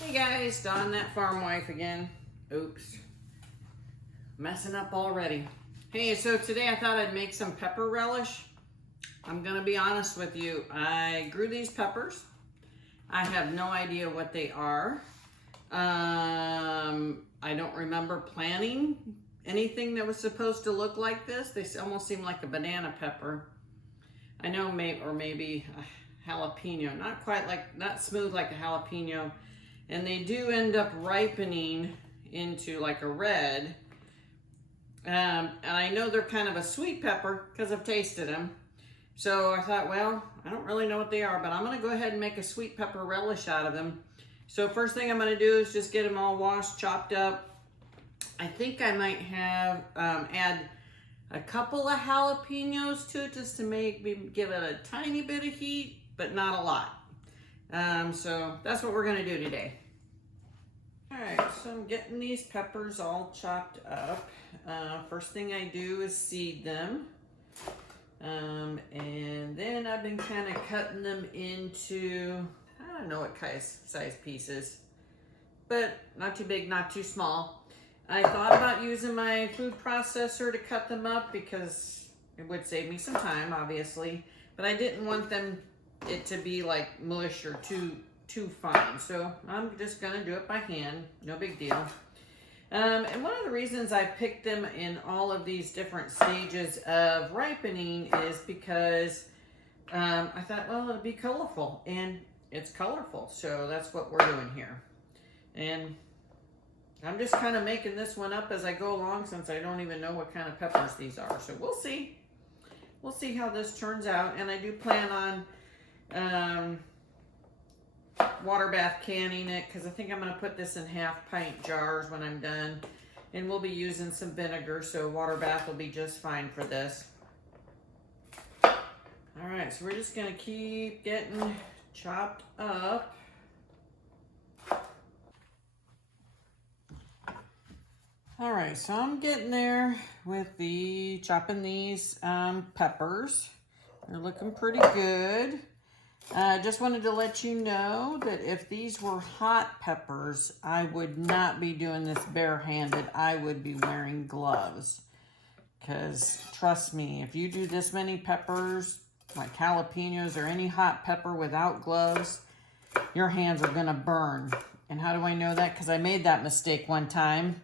Hey guys, Dawn, that farm wife again. Oops. Messing up already. Hey, so today I thought I'd make some pepper relish. I'm gonna be honest with you. I grew these peppers. I have no idea what they are. I don't remember planting anything that was supposed to look like this. They almost seem like a banana pepper. I know maybe a jalapeno. Not quite like, not smooth like a jalapeno. And they do end up ripening into like a red. And I know they're kind of a sweet pepper because I've tasted them. So I thought, well, I don't really know what they are, but I'm gonna go ahead and make a sweet pepper relish out of them. So first thing I'm gonna do is just get them all washed, chopped up. I think I might have add a couple of jalapenos to it just to give it a tiny bit of heat, but not a lot. So that's what we're gonna do today. All right, so I'm getting these peppers all chopped up. First thing I do is seed them. And then I've been kind of cutting them into, I don't know what size pieces, but not too big, not too small. I thought about using my food processor to cut them up because it would save me some time, obviously, but I didn't want it to be like mush or too fine. So I'm just gonna do it by hand, no big deal. And one of the reasons I picked them in all of these different stages of ripening is because I thought, well, it'll be colorful, and it's colorful. So that's what we're doing here. And I'm just kind of making this one up as I go along since I don't even know what kind of peppers these are. So we'll see. We'll see how this turns out. And I do plan on water bath canning it because I think I'm going to put this in half-pint jars when I'm done, and we'll be using some vinegar, so water bath will be just fine for this. All right, so we're just going to keep getting chopped up. All right, so I'm getting there with chopping these peppers. They're looking pretty good. I just wanted to let you know that if these were hot peppers, I would not be doing this barehanded. I would be wearing gloves. Because trust me, if you do this many peppers, like jalapenos or any hot pepper without gloves, your hands are gonna burn. And how do I know that? Because I made that mistake one time.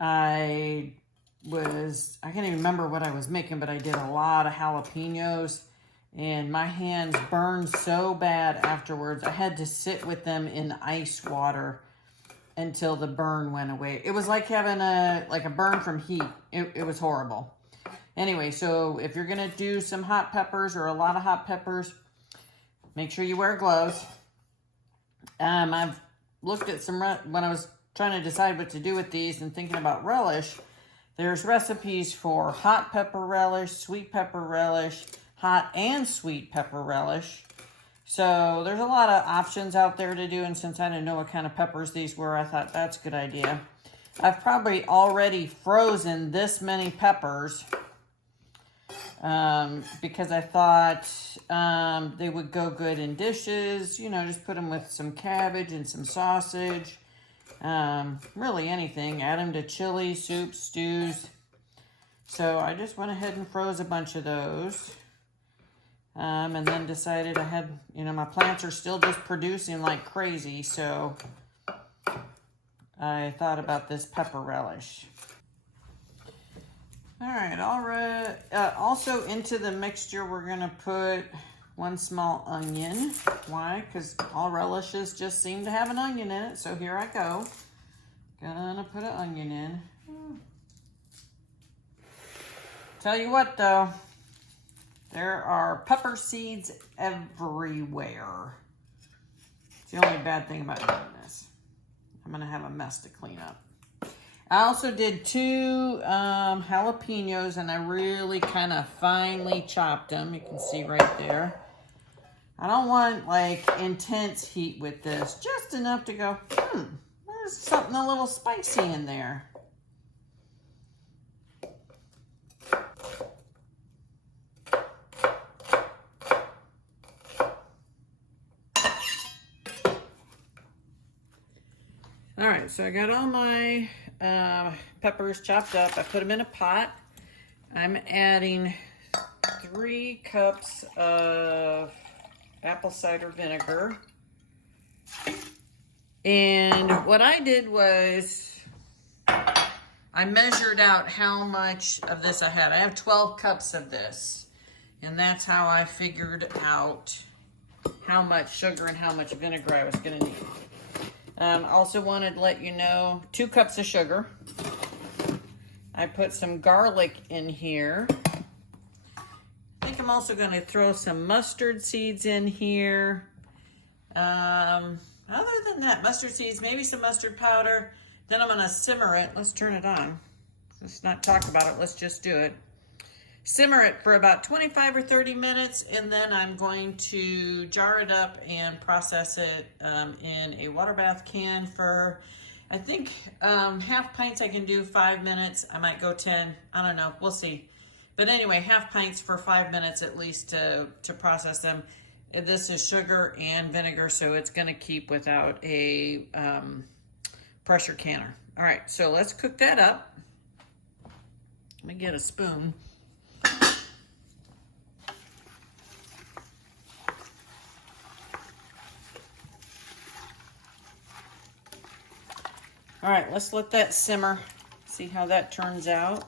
I can't even remember what I was making, but I did a lot of jalapenos. And my hands burned so bad afterwards. I had to sit with them in ice water until the burn went away. It was like having a burn from heat. It was horrible. Anyway, so if you're gonna do some hot peppers or a lot of hot peppers, make sure you wear gloves. I've looked at when I was trying to decide what to do with these and thinking about relish. There's recipes for hot pepper relish, sweet pepper relish, hot and sweet pepper relish. So there's a lot of options out there to do, and since I didn't know what kind of peppers these were, I thought that's a good idea. I've probably already frozen this many peppers because I thought they would go good in dishes. You know, just put them with some cabbage and some sausage. Really anything. Add them to chili, soups, stews. So I just went ahead and froze a bunch of those. And then decided I had, my plants are still just producing like crazy, so I thought about this pepper relish. All right, also into the mixture, we're gonna put 1 small onion. Why? Because all relishes just seem to have an onion in it, so here I go. Gonna put an onion in. Tell you what though, there are pepper seeds everywhere. It's the only bad thing about doing this. I'm gonna have a mess to clean up. I also did 2 jalapenos, and I really kind of finely chopped them. You can see right there. I don't want like intense heat with this, just enough to go, there's something a little spicy in there. All right, so I got all my peppers chopped up. I put them in a pot. I'm adding 3 cups of apple cider vinegar. And what I did was I measured out how much of this I had. I have 12 cups of this. And that's how I figured out how much sugar and how much vinegar I was going to need. Also wanted to let you know, 2 cups of sugar. I put some garlic in here. I think I'm also going to throw some mustard seeds in here. Other than that, mustard seeds, maybe some mustard powder. Then I'm going to simmer it. Let's turn it on. Let's not talk about it. Let's just do it. Simmer it for about 25 or 30 minutes, and then I'm going to jar it up and process it in a water bath can for, I think, half pints I can do 5 minutes. I might go 10. I don't know. We'll see. But anyway, half pints for 5 minutes at least to process them. This is sugar and vinegar, so it's going to keep without a pressure canner. All right, so let's cook that up. Let me get a spoon. All right, let's let that simmer. See how that turns out.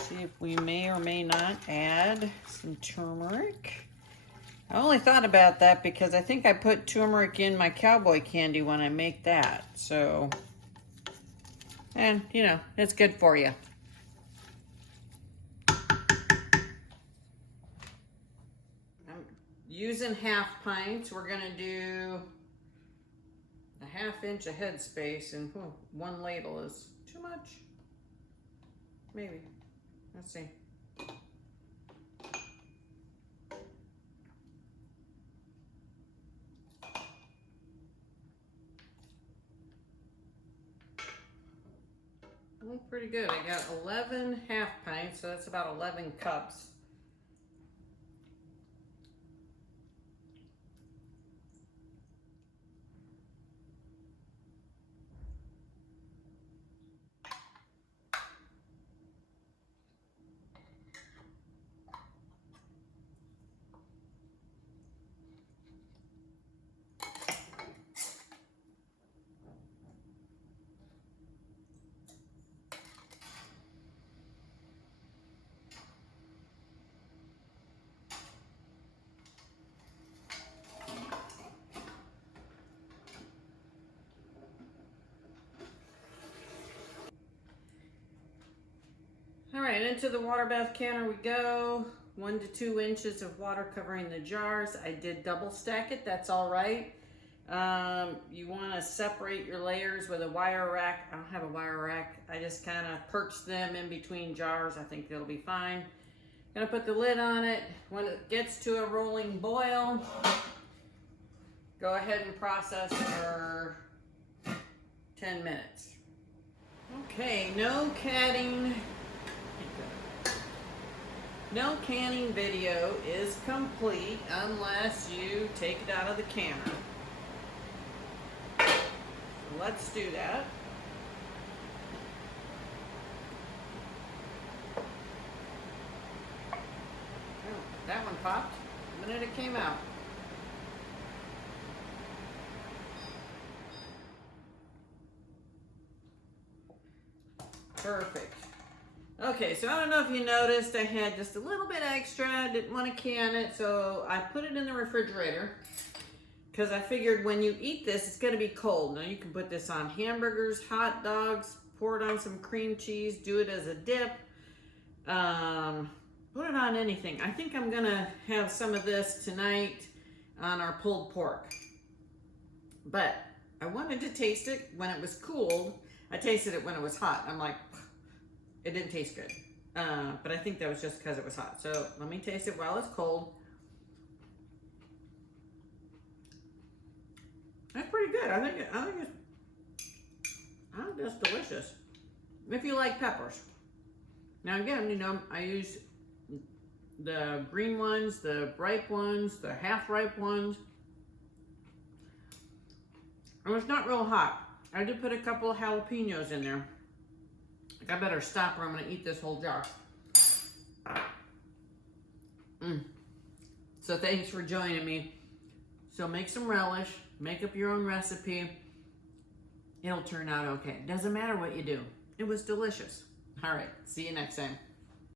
See if we may or may not add some turmeric. I only thought about that because I think I put turmeric in my cowboy candy when I make that. So, and you know, it's good for you. I'm using half pints. We're gonna do a ½ inch of headspace, and 1 ladle is too much. Maybe. Let's see. Pretty good. I got 11 half pints, so that's about 11 cups. All right, into the water bath canner we go. 1 to 2 inches of water covering the jars. I did double stack it, that's all right. You want to separate your layers with a wire rack. I don't have a wire rack. I just kind of perch them in between jars. I think they'll be fine. Gonna put the lid on it. When it gets to a rolling boil, go ahead and process for 10 minutes. Okay, no canning. No canning video is complete unless you take it out of the canner. Let's do that. Oh, that one popped the minute it came out. Perfect. Okay, so I don't know if you noticed, I had just a little bit extra, didn't want to can it, so I put it in the refrigerator because I figured when you eat this, it's going to be cold. Now you can put this on hamburgers, hot dogs, pour it on some cream cheese, do it as a dip, put it on anything. I think I'm going to have some of this tonight on our pulled pork, but I wanted to taste it when it was cooled. I tasted it when it was hot. I'm like, it didn't taste good, but I think that was just because it was hot. So let me taste it while it's cold. That's pretty good. I think it's delicious. If you like peppers. Now again, you know, I use the green ones, the ripe ones, the half ripe ones. And it's not real hot. I did put a couple of jalapenos in there. I better stop or I'm gonna eat this whole jar. So thanks for joining me. So make some relish, make up your own recipe. It'll turn out okay. Doesn't matter what you do. It was delicious. All right, see you next time.